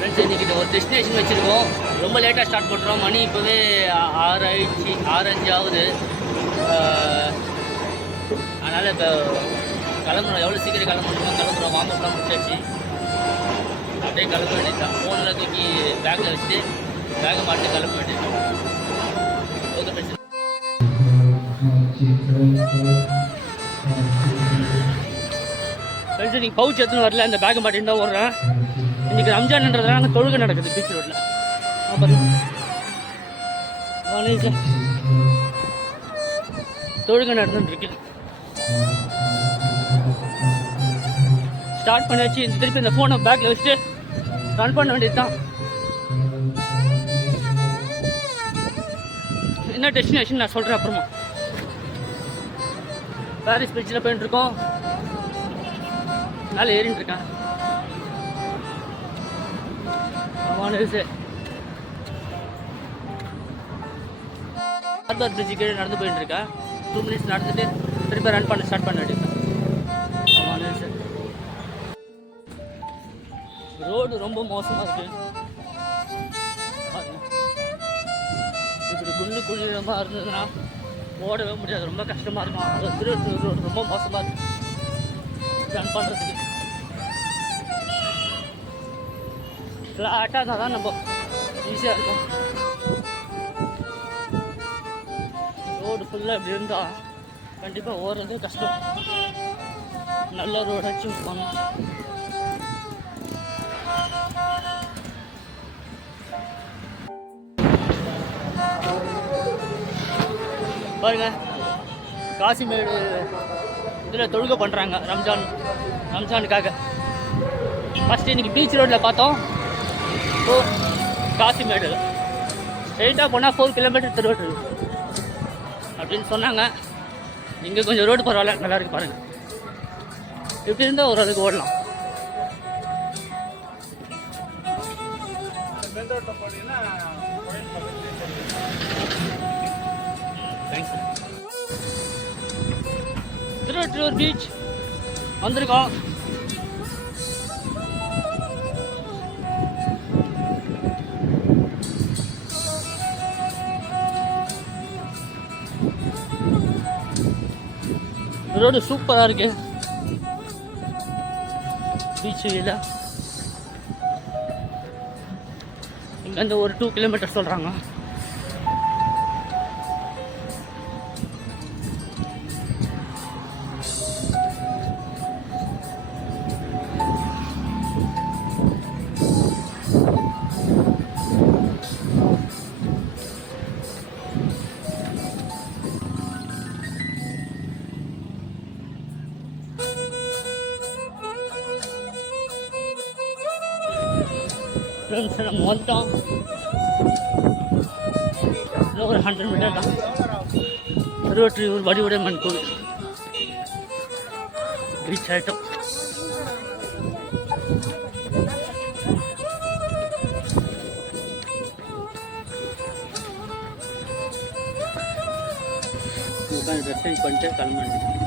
Friends இன்றைக்கி ஒரு destination வச்சுருக்கோம். ரொம்ப லேட்டாக ஸ்டார்ட் பண்ணுறோம். மணி இப்போவே 6:05 ஆகுது. அதனால் இப்போ கிளம்புறோம். எவ்வளோ சீக்கிரம் கிளம்பணுமோ கிளம்புறோம். வார்ம் முடிச்சாச்சு. அப்படியே கிளம்ப வேண்டியதுதான். ஃபோனில் தூக்கி பேக்கில் வச்சுட்டு பேக்கை மாட்டு கிளம்ப வேண்டியது. Okay friends. ஃப்ரெண்ட்ஸ் இன்றைக்கி பவுச் எடுத்துன்னு வரல. இந்த பேக்கை மாட்டின்னு தான் ஓடுறேன். இன்றைக்கி ரம்ஜான்ன்றதுனால அங்கே தொழுகை நடக்குது பீச் ரோட்டில். தொழுகை நடந்துருக்கு. ஸ்டார்ட் பண்ணியாச்சு. திருப்பி இந்த ஃபோனை பேக்கில் வச்சுட்டு ரன் பண்ண வேண்டியது தான். என்ன டெஸ்டினேஷன் நான் சொல்கிறேன் அப்புறமா. பாரிஸ் பீச்சில் போயிட்டுருக்கோம். மேலே ஏறின்னு இருக்கேன். ஹார்பர் பிரிட்ஜு கீழே நடந்து போயிட்டு இருக்கேன். 2 minutes நடந்துட்டு திருப்பி ரன் பண்ண ஸ்டார்ட் பண்ண வேண்டியது. ரோடு ரொம்ப மோசமாக இருக்கு. இப்படி குண்டு குழிரமாக இருந்ததுன்னா ஓடவே முடியாது. ரொம்ப கஷ்டமாக இருக்கும். அது திருவள்ளூர் ரோடு ரொம்ப மோசமாக இருக்கு ரன் பண்ணுறதுக்கு. ஃப்ளாட்டாக இருந்தால் தான் நம்ம ஈஸியாக இருக்கும். ரோடு ஃபுல்லாக இப்படி இருந்தால் கண்டிப்பாக ஓடுறது கஷ்டம். நல்ல ரோடை சூஸ் பண்ணணும். பாருங்க, காசிமேடு இதில் தொழுகை பண்ணுறாங்க ரம்ஜானுக்காக. ஃபஸ்ட்டு இன்றைக்கி பீச் ரோட்டில் பார்த்தோம். காசிமேடு ஸ்ட்ரெயிட்டாக போனால் 4 kilometer ரோடு அப்படின்னு சொன்னாங்க. இங்கே கொஞ்சம் ரோடு பரவாயில்ல, நல்லா இருக்கு பாருங்கள். இப்படி இருந்தால் ஓரளவுக்கு ஓடலாம். திருவள்ளூர் பீச் வந்திருக்கோம். ரோடு சூப்பராக இருக்கு. பீச் இல்லை இங்கேருந்து ஒரு 2 kilometer சொல்கிறாங்க. ஃப்ரெண்ட்ஸ் நம்ம வந்துட்டோம். ஒரு 100 meter தான். திருவொற்றியூர் வடிவுடையம்மன் கோவில் ரீச் ஆகிட்டோம். ட்ரெஸ் சேஞ்ச் பண்ணிட்டு கிளம்ப வேண்டியது.